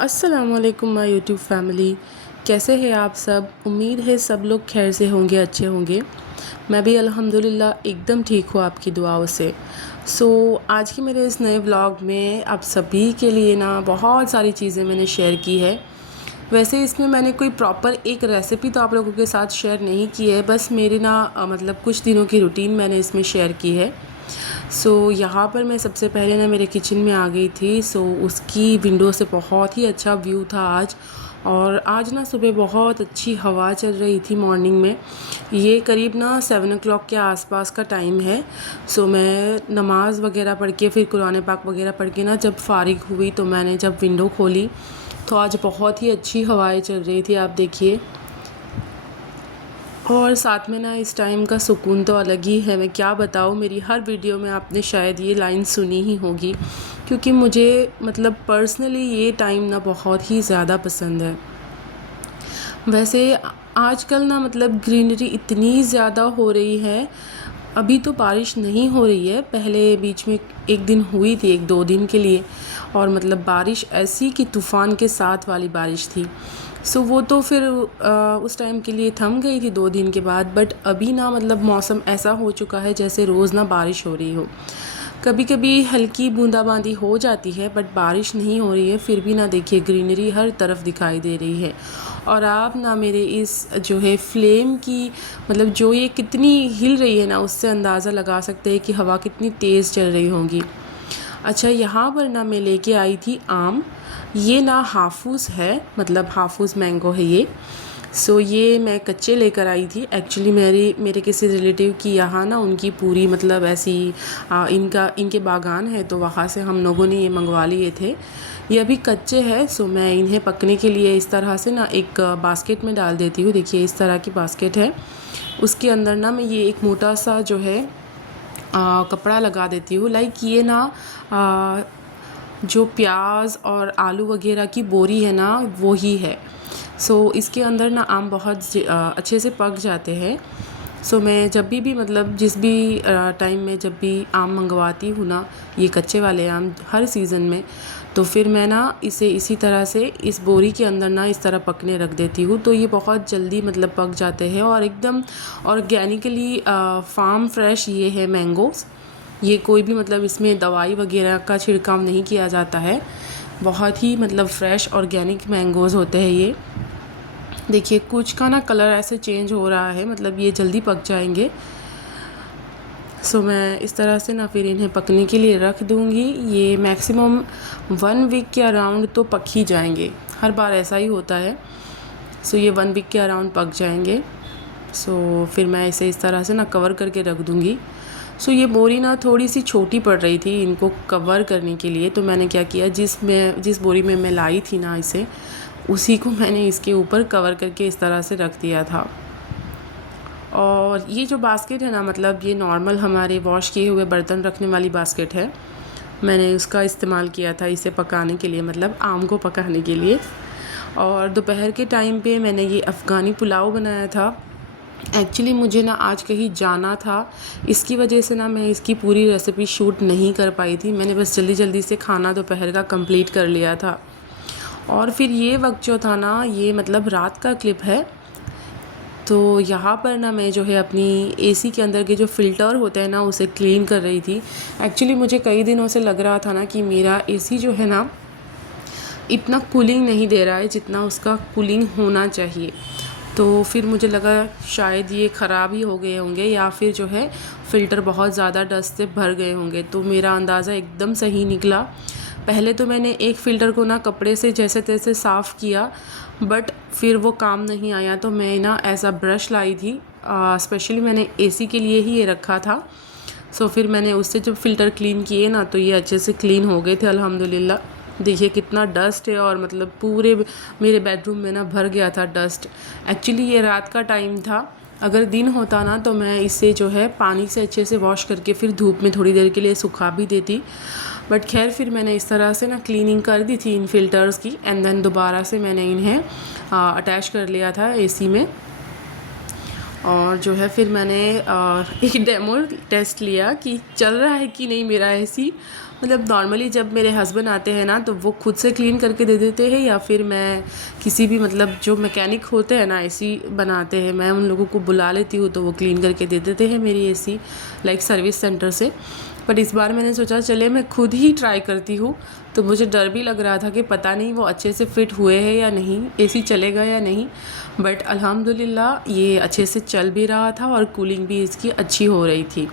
अस्सलामुअलैकुम my YouTube family. कैसे हैं आप सब? उम्मीद है सब लोग खैर से होंगे, अच्छे होंगे। मैं भी अल्हम्दुलिल्लाह एकदम ठीक हूँ आपकी दुआओं से। आज के मेरे इस नए व्लॉग में आप सभी के लिए ना बहुत सारी चीज़ें मैंने शेयर की है। वैसे इसमें मैंने कोई प्रॉपर एक रेसिपी तो आप लोगों के साथ शेयर नहीं की है, बस मेरी ना मतलब कुछ दिनों की रूटीन मैंने इसमें शेयर की है। यहाँ पर मैं सबसे पहले ना मेरे किचन में आ गई थी। उसकी विंडो से बहुत ही अच्छा व्यू था आज। और आज ना सुबह बहुत अच्छी हवा चल रही थी मॉर्निंग में। ये करीब ना 7 o'clock के आसपास का टाइम है। मैं नमाज़ वगैरह पढ़ के फिर कुरान पाक वगैरह पढ़ के ना जब फ़ारिग हुई तो मैंने जब विंडो खोली तो आज बहुत ही अच्छी हवाएं चल रही थी, आप देखिए। और साथ में ना इस टाइम का सुकून तो अलग ही है। मैं क्या बताऊँ, मेरी हर वीडियो में आपने शायद ये लाइन सुनी ही होगी, क्योंकि मुझे मतलब पर्सनली ये टाइम ना बहुत ही ज़्यादा पसंद है। वैसे आजकल ना मतलब ग्रीनरी इतनी ज़्यादा हो रही है। अभी तो बारिश नहीं हो रही है, पहले बीच में एक दिन हुई थी, 1-2 दिन के लिए। और मतलब बारिश ऐसी कि तूफ़ान के साथ वाली बारिश थी। वो तो फिर उस टाइम के लिए थम गई थी 2 दिन के बाद। बट अभी ना मतलब मौसम ऐसा हो चुका है जैसे रोज़ ना बारिश हो रही हो। कभी कभी हल्की बूंदाबांदी हो जाती है बट बारिश नहीं हो रही है। फिर भी ना देखिए ग्रीनरी हर तरफ दिखाई दे रही है। और आप ना मेरे इस जो है फ्लेम की मतलब जो ये कितनी हिल रही है ना, उससे अंदाज़ा लगा सकते हैं कि हवा कितनी तेज़ चल रही होगी। अच्छा, यहाँ पर ना मैं लेके आई थी आम। ये ना हाफूस है, मतलब हाफूस मैंगो है ये। ये मैं कच्चे लेकर आई थी। एक्चुअली मेरे किसी रिलेटिव की यहाँ ना उनकी पूरी मतलब ऐसी इनके बागान है, तो वहाँ से हम लोगों ने ये मंगवा लिए थे। ये अभी कच्चे हैं। मैं इन्हें पकने के लिए इस तरह से ना एक बास्केट में डाल देती हूँ। देखिए इस तरह की बास्केट है, उसके अंदर ना मैं ये एक मोटा सा जो है कपड़ा लगा देती हूँ। लाइक ये ना जो प्याज और आलू वगैरह की बोरी है ना, वो ही है। इसके अंदर ना आम बहुत अच्छे से पक जाते हैं। मैं जब भी मतलब जिस भी टाइम में जब भी आम मंगवाती हूँ ना, ये कच्चे वाले आम हर सीज़न में, तो फिर मैं ना इसे इसी तरह से इस बोरी के अंदर ना इस तरह पकने रख देती हूँ। तो ये बहुत जल्दी मतलब पक जाते हैं और एकदम ऑर्गेनिकली फार्म फ्रेश ये है मैंगोज़। ये कोई भी मतलब इसमें दवाई वगैरह का छिड़काव नहीं किया जाता है। बहुत ही मतलब फ्रेश ऑर्गेनिक मैंगोज़ होते हैं ये। देखिए कुछ का ना कलर ऐसे चेंज हो रहा है, मतलब ये जल्दी पक जाएंगे। मैं इस तरह से ना फिर इन्हें पकने के लिए रख दूँगी। ये मैक्सिमम 1 वीक के अराउंड तो पक ही जाएंगे, हर बार ऐसा ही होता है। ये 1 वीक के अराउंड पक जाएंगे। फिर मैं इसे इस तरह से ना कवर करके रख दूँगी। ये बोरी ना थोड़ी सी छोटी पड़ रही थी इनको कवर करने के लिए, तो मैंने क्या किया, जिस बोरी में मैं लाई थी ना इसे, उसी को मैंने इसके ऊपर कवर करके इस तरह से रख दिया था। और ये जो बास्केट है ना, मतलब ये नॉर्मल हमारे वॉश किए हुए बर्तन रखने वाली बास्केट है। मैंने उसका इस्तेमाल किया था इसे पकाने के लिए, मतलब आम को पकाने के लिए। और दोपहर के टाइम पे मैंने ये अफ़गानी पुलाव बनाया था। एक्चुअली मुझे ना आज कहीं जाना था, इसकी वजह से ना मैं इसकी पूरी रेसिपी शूट नहीं कर पाई थी। मैंने बस जल्दी जल्दी से खाना दोपहर का कंप्लीट कर लिया था। और फिर ये वक्त जो था ना, ये मतलब रात का क्लिप है। यहाँ पर ना मैं जो है अपनी एसी के अंदर के जो फ़िल्टर होते हैं ना, उसे क्लीन कर रही थी। एक्चुअली मुझे कई दिनों से लग रहा था ना कि मेरा एसी जो है ना इतना कूलिंग नहीं दे रहा है जितना उसका कूलिंग होना चाहिए। तो फिर मुझे लगा शायद ये ख़राब ही हो गए होंगे, या फिर जो है फ़िल्टर बहुत ज़्यादा डस्ट से भर गए होंगे। तो मेरा अंदाज़ा एकदम सही निकला। पहले तो मैंने एक फ़िल्टर को ना कपड़े से जैसे तैसे साफ़ किया, बट फिर वो काम नहीं आया। तो मैं ना ऐसा ब्रश लाई थी, स्पेशली मैंने एसी के लिए ही ये रखा था। फिर मैंने उससे जब फ़िल्टर क्लीन किए ना, तो ये अच्छे से क्लीन हो गए थे अल्हम्दुलिल्लाह। देखिए कितना डस्ट है, और मतलब पूरे मेरे बेडरूम में ना भर गया था डस्ट। एक्चुअली ये रात का टाइम था, अगर दिन होता ना तो मैं इसे जो है पानी से अच्छे से वॉश करके फिर धूप में थोड़ी देर के लिए सुखा भी देती। बट खैर फिर मैंने इस तरह से ना क्लीनिंग कर दी थी इन फ़िल्टर्स की, एंड देन दोबारा से मैंने इन्हें अटैच कर लिया था एसी में। और जो है फिर मैंने एक डेमो टेस्ट लिया कि चल रहा है कि नहीं मेरा एसी। मतलब नॉर्मली जब मेरे हस्बैंड आते हैं ना तो वो खुद से क्लीन करके दे देते हैं, या फिर मैं किसी भी मतलब जो मैकेनिक होते हैं ना एसी बनाते हैं, मैं उन लोगों को बुला लेती हूँ तो वो क्लीन करके दे देते हैं मेरी एसी, लाइक सर्विस सेंटर से। बट इस बार मैंने सोचा चले मैं खुद ही ट्राई करती हूँ। तो मुझे डर भी लग रहा था कि पता नहीं वो अच्छे से फिट हुए हैं या नहीं, एसी चलेगा या नहीं। बट अल्हम्दुलिल्लाह ये अच्छे से चल भी रहा था और कूलिंग भी इसकी अच्छी हो रही थी।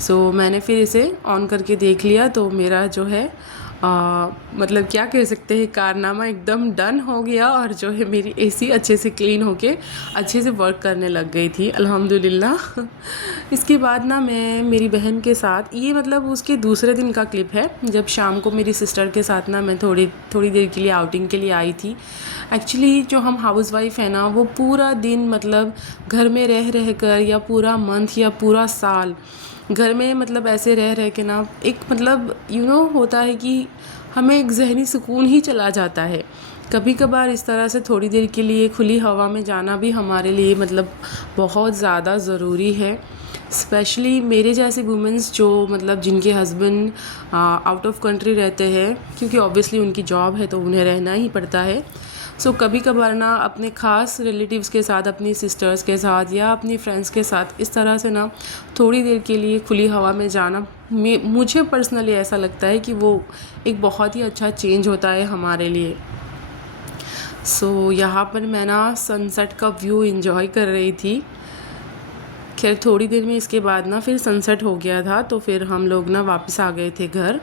सो मैंने फिर इसे ऑन करके देख लिया तो मेरा जो है मतलब क्या कह सकते हैं, कारनामा एकदम डन हो गया, और जो है मेरी एसी अच्छे से क्लीन होके अच्छे से वर्क करने लग गई थी अल्हम्दुलिल्लाह। इसके बाद ना मैं मेरी बहन के साथ, ये मतलब उसके दूसरे दिन का क्लिप है, जब शाम को मेरी सिस्टर के साथ ना मैं थोड़ी देर के लिए आउटिंग के लिए आई थी। एक्चुअली जो हम हाउस वाइफ है ना वो पूरा दिन मतलब घर में रह कर, या पूरा मंथ या पूरा साल घर में मतलब ऐसे रह के ना एक मतलब होता है कि हमें एक ज़हनी सुकून ही चला जाता है। कभी कभार इस तरह से थोड़ी देर के लिए खुली हवा में जाना भी हमारे लिए मतलब बहुत ज़्यादा ज़रूरी है। स्पेशली मेरे जैसे वुमेंस जो मतलब जिनके हस्बैंड आउट ऑफ कंट्री रहते हैं, क्योंकि ऑब्वियसली उनकी जॉब है तो उन्हें रहना ही पड़ता है। सो कभी कभार ना अपने ख़ास रिलेटिव्स के साथ, अपनी सिस्टर्स के साथ या अपनी फ्रेंड्स के साथ इस तरह से ना थोड़ी देर के लिए खुली हवा में जाना, मुझे पर्सनली ऐसा लगता है कि वो एक बहुत ही अच्छा चेंज होता है हमारे लिए। सो यहाँ पर मैं ना सनसेट का व्यू एंजॉय कर रही थी। खैर थोड़ी देर में इसके बाद ना फिर सनसेट हो गया था, तो फिर हम लोग ना वापस आ गए थे घर।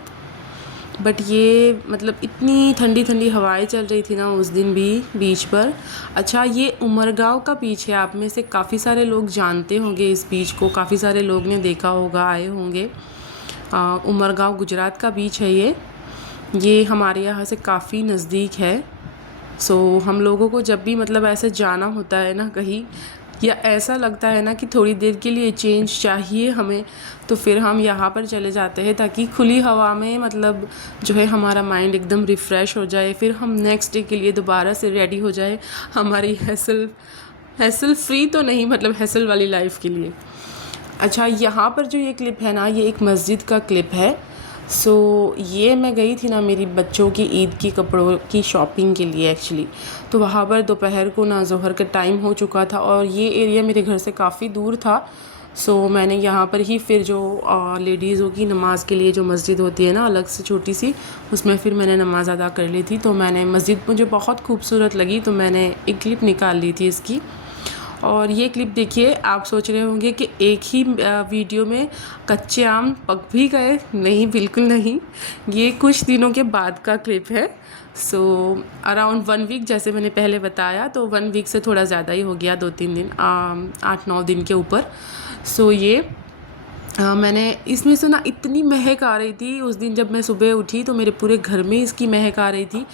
बट ये मतलब इतनी ठंडी ठंडी हवाएं चल रही थी ना उस दिन भी बीच पर। अच्छा, ये उमरगांव का बीच है, आप में से काफ़ी सारे लोग जानते होंगे इस बीच को, काफ़ी सारे लोग ने देखा होगा, आए होंगे। उमरगांव गुजरात का बीच है ये हमारे यहाँ से काफ़ी नज़दीक है। सो हम लोगों को जब भी मतलब ऐसे जाना होता है ना कहीं, या ऐसा लगता है ना कि थोड़ी देर के लिए चेंज चाहिए हमें, तो फिर हम यहाँ पर चले जाते हैं ताकि खुली हवा में मतलब जो है हमारा माइंड एकदम रिफ़्रेश हो जाए, फिर हम नेक्स्ट डे के लिए दोबारा से रेडी हो जाए हमारी हैसल फ्री तो नहीं, मतलब हैसल वाली लाइफ के लिए। अच्छा, यहाँ पर जो ये क्लिप है ना ये एक मस्जिद का क्लिप है। सो ये मैं गई थी ना मेरी बच्चों की ईद की कपड़ों की शॉपिंग के लिए एक्चुअली। तो वहाँ पर दोपहर को ना ज़ोहर का टाइम हो चुका था और ये एरिया मेरे घर से काफ़ी दूर था। सो मैंने यहाँ पर ही फिर जो लेडीज़ों की नमाज़ के लिए जो मस्जिद होती है ना अलग से छोटी सी, उसमें फिर मैंने नमाज़ अदा कर ली थी। तो मैंने मस्जिद मुझे बहुत खूबसूरत लगी तो मैंने एक क्लिप निकाल ली थी इसकी। और ये क्लिप देखिए, आप सोच रहे होंगे कि एक ही वीडियो में कच्चे आम पक भी गए, नहीं बिल्कुल नहीं, ये कुछ दिनों के बाद का क्लिप है। सो अराउंड 1 वीक, जैसे मैंने पहले बताया, तो 1 वीक से थोड़ा ज़्यादा ही हो गया, 2-3 दिन, 8-9 दिन के ऊपर। सो ये मैंने इसमें से ना इतनी महक आ रही थी उस दिन जब मैं सुबह उठी तो मेरे पूरे घर में इसकी महक आ रही थी।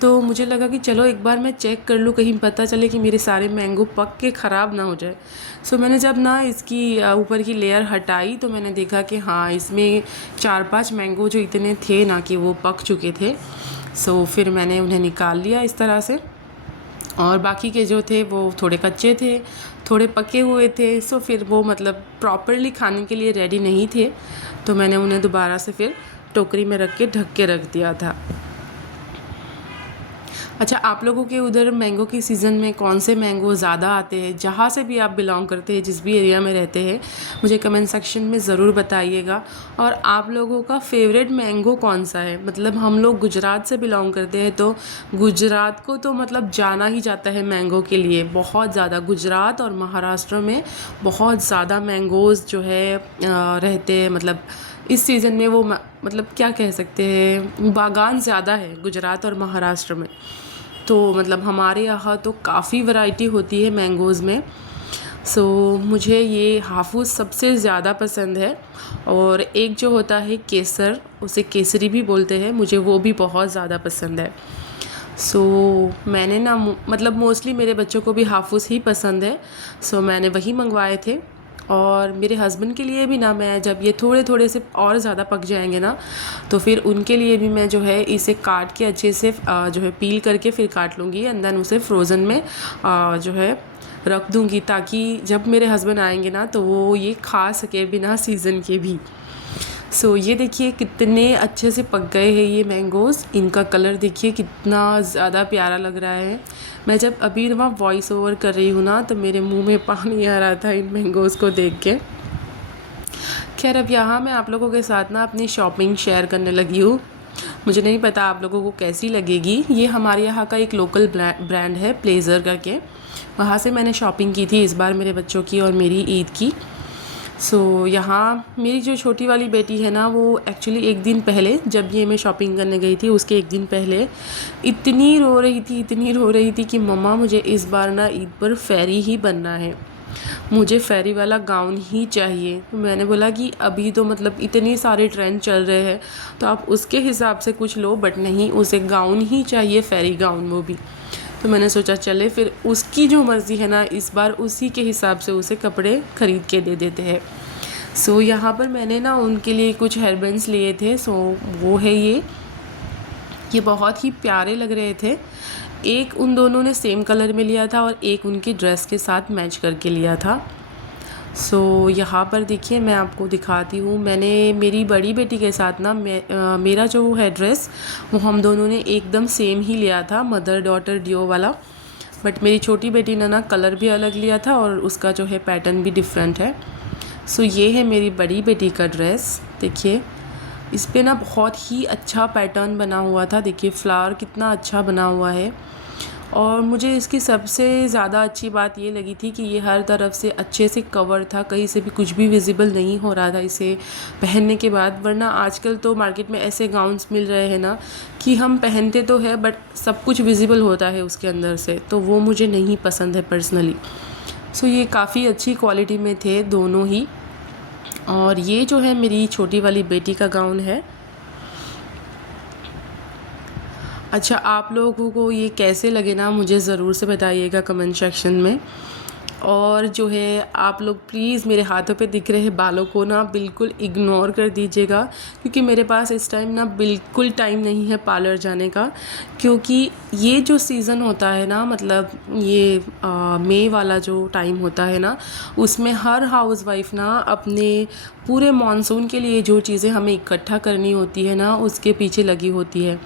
तो मुझे लगा कि चलो एक बार मैं चेक कर लूँ, कहीं पता चले कि मेरे सारे मैंगो पक के ख़राब ना हो जाए। सो मैंने जब ना इसकी ऊपर की लेयर हटाई तो मैंने देखा कि हाँ, इसमें 4-5 मैंगो जो इतने थे ना कि वो पक चुके थे। सो फिर मैंने उन्हें निकाल लिया इस तरह से, और बाकी के जो थे वो थोड़े कच्चे थे, थोड़े पके हुए थे। सो फिर वो मतलब प्रॉपरली खाने के लिए रेडी नहीं थे, तो मैंने उन्हें दोबारा से फिर टोकरी में रख के ढक के रख दिया था। अच्छा, आप लोगों के उधर मैंगो की सीज़न में कौन से मैंगो ज़्यादा आते हैं? जहाँ से भी आप बिलोंग करते हैं, जिस भी एरिया में रहते हैं, मुझे कमेंट सेक्शन में ज़रूर बताइएगा। और आप लोगों का फेवरेट मैंगो कौन सा है? मतलब हम लोग गुजरात से बिलोंग करते हैं तो गुजरात को तो मतलब जाना ही जाता है मैंगो के लिए, बहुत ज़्यादा। गुजरात और महाराष्ट्र में बहुत ज़्यादा मैंगोज़ जो है रहते हैं। मतलब इस सीज़न में वो मतलब क्या कह सकते हैं, बागान ज़्यादा है गुजरात और महाराष्ट्र में। तो मतलब हमारे यहाँ तो काफ़ी वैरायटी होती है मैंगोज़ में। सो मुझे ये हाफूस सबसे ज़्यादा पसंद है, और एक जो होता है केसर, उसे केसरी भी बोलते हैं, मुझे वो भी बहुत ज़्यादा पसंद है। सो मैंने ना मतलब मोस्टली मेरे बच्चों को भी हाफूस ही पसंद है, सो मैंने वही मंगवाए थे। और मेरे हस्बैंड के लिए भी ना, मैं जब ये थोड़े थोड़े से और ज़्यादा पक जाएंगे ना तो फिर उनके लिए भी मैं जो है इसे काट के अच्छे से जो है पील करके फिर काट लूँगी, एंड देन उसे फ्रोज़न में जो है रख दूँगी ताकि जब मेरे हस्बैंड आएंगे ना तो वो ये खा सके बिना सीज़न के भी। ये देखिए कितने अच्छे से पक गए हैं ये मैंगोज़। इनका कलर देखिए कितना ज़्यादा प्यारा लग रहा है। मैं जब अभी ना वॉइस ओवर कर रही हूँ ना तो मेरे मुंह में पानी आ रहा था इन मैंगोज़ को देख के। खैर अब यहाँ मैं आप लोगों के साथ ना अपनी शॉपिंग शेयर करने लगी हूँ। मुझे नहीं पता आप लोगों को कैसी लगेगी। ये हमारे यहाँ का एक लोकल ब्रांड है प्लेज़र करके। वहाँ से मैंने शॉपिंग की थी इस बार मेरे बच्चों की और मेरी ईद की। यहाँ मेरी जो छोटी वाली बेटी है ना वो एक्चुअली एक दिन पहले जब ये मैं शॉपिंग करने गई थी उसके एक दिन पहले इतनी रो रही थी कि मम्मा मुझे इस बार ना ईद पर फेरी ही बनना है, मुझे फेरी वाला गाउन ही चाहिए। तो मैंने बोला कि अभी तो मतलब इतने सारे ट्रेंड चल रहे हैं तो आप उसके हिसाब से कुछ लो, बट नहीं, उसे गाउन ही चाहिए, फेरी गाउन वो भी। तो मैंने सोचा चले फिर उसकी जो मर्ज़ी है ना इस बार उसी के हिसाब से उसे कपड़े ख़रीद के दे देते हैं। यहाँ पर मैंने ना उनके लिए कुछ हेयरबैंड्स लिए थे। वो है ये बहुत ही प्यारे लग रहे थे। एक उन दोनों ने सेम कलर में लिया था और एक उनकी ड्रेस के साथ मैच करके लिया था। यहाँ पर देखिए मैं आपको दिखाती हूँ, मैंने मेरी बड़ी बेटी के साथ ना मेरा जो है ड्रेस वो हम दोनों ने एकदम सेम ही लिया था, मदर डॉटर डियो वाला। बट मेरी छोटी बेटी ने ना कलर भी अलग लिया था और उसका जो है पैटर्न भी डिफरेंट है। ये है मेरी बड़ी बेटी का ड्रेस। देखिए इस पे ना बहुत ही अच्छा पैटर्न बना हुआ था। देखिए फ्लावर कितना अच्छा बना हुआ है। और मुझे इसकी सबसे ज़्यादा अच्छी बात ये लगी थी कि ये हर तरफ से अच्छे से कवर था, कहीं से भी कुछ भी विजिबल नहीं हो रहा था इसे पहनने के बाद। वरना आजकल तो मार्केट में ऐसे गाउन्स मिल रहे हैं ना कि हम पहनते तो है बट सब कुछ विजिबल होता है उसके अंदर से, तो वो मुझे नहीं पसंद है पर्सनली। ये काफ़ी अच्छी क्वालिटी में थे दोनों ही। और ये जो है मेरी छोटी वाली बेटी का गाउन है। अच्छा, आप लोगों को ये कैसे लगे ना मुझे ज़रूर से बताइएगा कमेंट सेक्शन में। और जो है आप लोग प्लीज़ मेरे हाथों पे दिख रहे बालों को ना बिल्कुल इग्नोर कर दीजिएगा, क्योंकि मेरे पास इस टाइम ना बिल्कुल टाइम नहीं है पार्लर जाने का। क्योंकि ये जो सीज़न होता है ना, मतलब ये मई वाला जो टाइम होता है ना, उसमें हर हाउसवाइफ ना अपने पूरे मॉनसून के लिए जो चीज़ें हमें इकट्ठा करनी होती है ना उसके पीछे लगी होती है।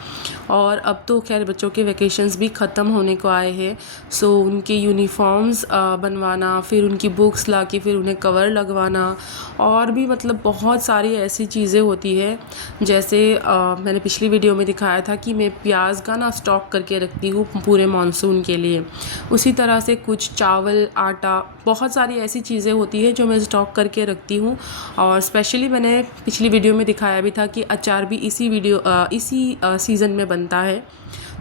और अब तो खैर बच्चों के वैकेशंस भी ख़त्म होने को आए हैं। उनके यूनिफॉर्म्स बनवाना, फिर उनकी बुक्स लाके फिर उन्हें कवर लगवाना, और भी मतलब बहुत सारी ऐसी चीज़ें होती है। जैसे मैंने पिछली वीडियो में दिखाया था कि मैं प्याज का ना स्टॉक करके रखती हूँ पूरे मॉनसून के लिए। उसी तरह से कुछ चावल, आटा, बहुत सारी ऐसी चीज़ें होती है जो मैं स्टॉक करके रखती हूँ। और स्पेशली मैंने पिछली वीडियो में दिखाया भी था कि अचार भी इसी सीज़न में बनता है।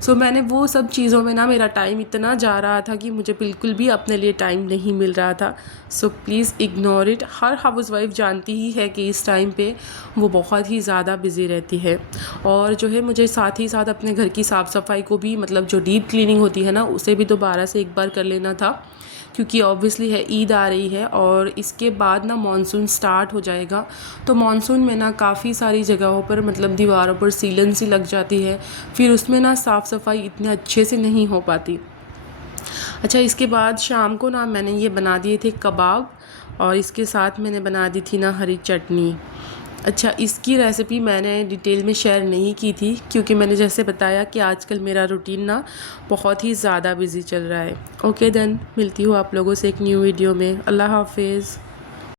मैंने वो सब चीज़ों में ना मेरा टाइम इतना जा रहा था कि मुझे बिल्कुल भी अपने लिए टाइम नहीं मिल रहा था। Please ignore it. Her housewife जानती ही है कि इस टाइम पे वो बहुत ही ज़्यादा बिज़ी रहती है। और जो है मुझे साथ ही साथ अपने घर की साफ़ सफाई को भी, मतलब जो डीप क्लीनिंग होती है ना, उसे भी दोबारा से एक बार कर लेना था, क्योंकि ऑब्वियसली है ईद आ रही है और इसके बाद ना मॉनसून स्टार्ट हो जाएगा। तो मॉनसून में ना काफ़ी सारी जगहों पर मतलब दीवारों पर सीलन सी लग जाती है, फिर उसमें ना साफ़ सफाई इतने अच्छे से नहीं हो पाती। अच्छा, इसके बाद शाम को ना मैंने ये बना दिए थे कबाब, और इसके साथ मैंने बना दी थी ना हरी चटनी। अच्छा, इसकी रेसिपी मैंने डिटेल में शेयर नहीं की थी, क्योंकि मैंने जैसे बताया कि आजकल मेरा रूटीन ना बहुत ही ज़्यादा बिज़ी चल रहा है। ओके देन, मिलती हूँ आप लोगों से एक न्यू वीडियो में। अल्लाह हाफिज़।